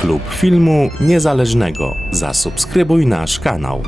Klub Filmu Niezależnego. Zasubskrybuj nasz kanał.